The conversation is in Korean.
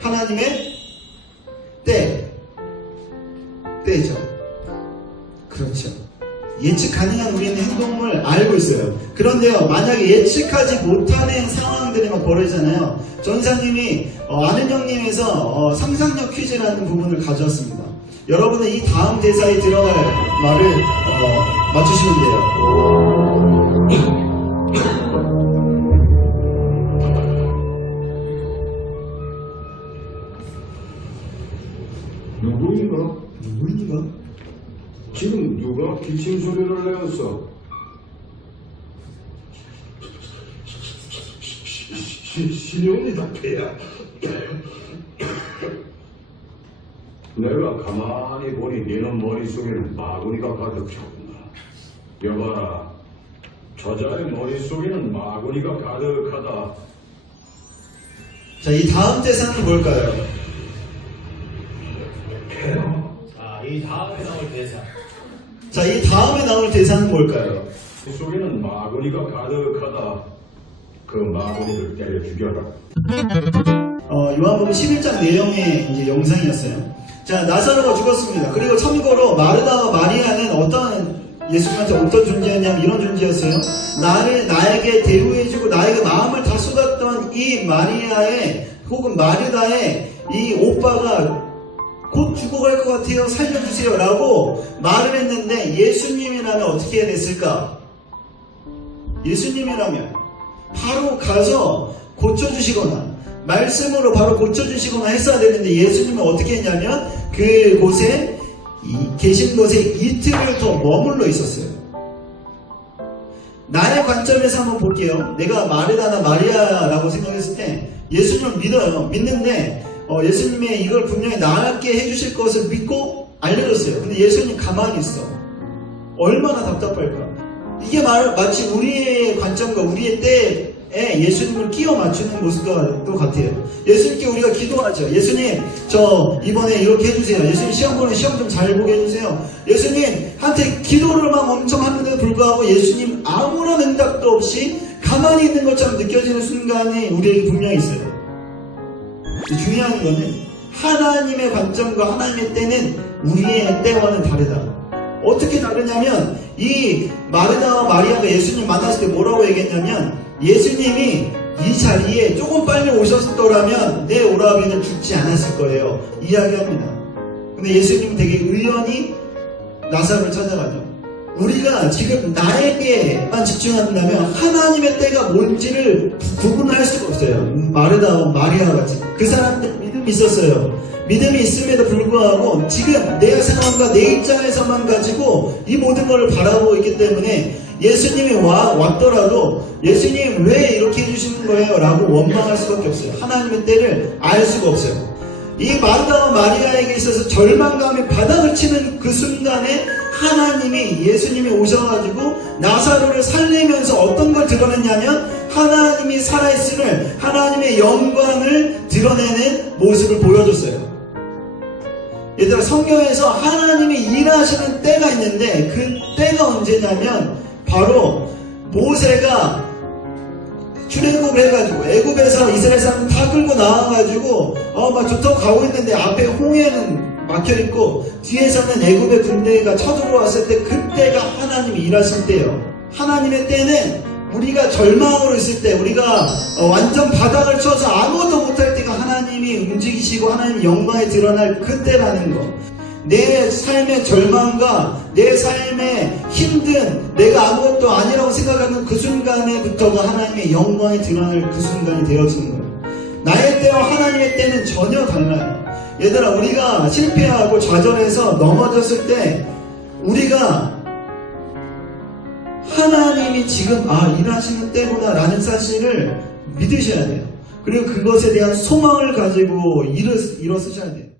하나님의 때, 때죠. 그렇죠. 예측 가능한 우리는 행동을 알고 있어요. 그런데요, 만약에 예측하지 못하는 상황들이 막 벌어지잖아요. 전사님이 어, 아는 형님에서 어, 상상력 퀴즈라는 부분을 가져왔습니다. 여러분은 이 다음 대사에 들어갈 말을 어, 맞추시면 돼요. 누구인가? 누구인가? 지금 누가 기침 소리를 내었어? 시- 신용이다 배야. 내가 가만히 보니 너는 머릿속에는 마구니가 가득하구나. 여봐라, 저자의 머릿속에는 마구니가 가득하다. 자, 이 다음 대사는 뭘까요? 이 다음에 나올 대사. 자, 이 다음에 나올 대사는 뭘까요? 속에는 마구니가 가득하다. 그 마구니를 때려 죽여라. 어, 요한복음 11장 내용의 이제 영상이었어요. 자, 나사로가 죽었습니다. 그리고 참고로 마르다와 마리아는 어떤 예수님한테 어떤 존재였냐면 이런 존재였어요. 나를 나에게 대우해주고 나에게 마음을 다 쏟았던 이 마리아의 혹은 마르다의 이 오빠가 곧 죽어갈 것 같아요. 살려주세요. 라고 말을 했는데 예수님이라면 어떻게 해야 됐을까? 예수님이라면 바로 가서 고쳐주시거나 말씀으로 바로 고쳐주시거나 했어야 되는데 예수님은 어떻게 했냐면 그곳에 이- 계신 곳에 이틀을 더 머물러 있었어요. 나의 관점에서 한번 볼게요. 내가 마르다나 마리아라고 생각했을 때 예수님을 믿어요. 믿는데 어, 예수님의 이걸 분명히 나게 해주실 것을 믿고 알려줬어요. 근데 예수님 가만히 있어. 얼마나 답답할까. 이게 말, 마치 우리의 관점과 우리의 때에 예수님을 끼워 맞추는 모습과 또 같아요. 예수님께 우리가 기도하죠. 예수님, 저 이번에 이렇게 해주세요. 예수님 시험 보는 시험 좀 잘 보게 해주세요. 예수님한테 기도를 막 엄청 하는데도 불구하고 예수님 아무런 응답도 없이 가만히 있는 것처럼 느껴지는 순간이 우리에게 분명히 있어요. 중요한 거는 하나님의 관점과 하나님의 때는 우리의 때와는 다르다. 어떻게 다르냐면 이 마르다와 마리아가 예수님 만났을 때 뭐라고 얘기했냐면 예수님이 이 자리에 조금 빨리 오셨더라면 내 오라비는 죽지 않았을 거예요. 이야기합니다. 근데 예수님은 되게 의연히 나사로를 찾아가죠. 우리가 지금 나에게만 집중한다면 하나님의 때가 뭔지를 구분할 수가 없어요. 마르다와 마리아 같이 그 사람들 믿음이 있었어요. 믿음이 있음에도 불구하고 지금 내 상황과 내 입장에서만 가지고 이 모든 것을 바라보고 있기 때문에 예수님이 와, 왔더라도 예수님 왜 이렇게 해주시는 거예요? 라고 원망할 수밖에 없어요. 하나님의 때를 알 수가 없어요. 이 마르다와 마리아에게 있어서 절망감이 바닥을 치는 그 순간에 하나님이 예수님이 오셔가지고 나사로를 살리면서 어떤 걸 드러냈냐면 하나님이 살아있음을 하나님의 영광을 드러내는 모습을 보여줬어요. 얘들아 성경에서 하나님이 일하시는 때가 있는데 그 때가 언제냐면 바로 모세가 출애굽 해가지고 애굽에서 이스라엘 사람 다 끌고 나와가지고 어막 좋다고 가고 있는데 앞에 홍해는 막혀 있고 뒤에서는 애굽의 군대가 쳐들어왔을 때 그때가 하나님이 일하실 때예요. 하나님의 때는 우리가 절망으로 있을 때 우리가 어, 완전 바닥을 쳐서 아무것도 못할 때가 하나님이 움직이시고 하나님 영광에 드러날 그때라는 거. 내 삶의 절망과 내 삶의 힘든 내가 아무것도 아니라고 생각하는 그 순간에부터가 하나님의 영광이 드러날 그 순간이 되어지는 거예요. 나의 때와 하나님의 때는 전혀 달라요. 얘들아, 우리가 실패하고 좌절해서 넘어졌을 때 우리가 하나님이 지금 아 일하시는 때구나 라는 사실을 믿으셔야 돼요. 그리고 그것에 대한 소망을 가지고 일어, 일어서셔야 돼요.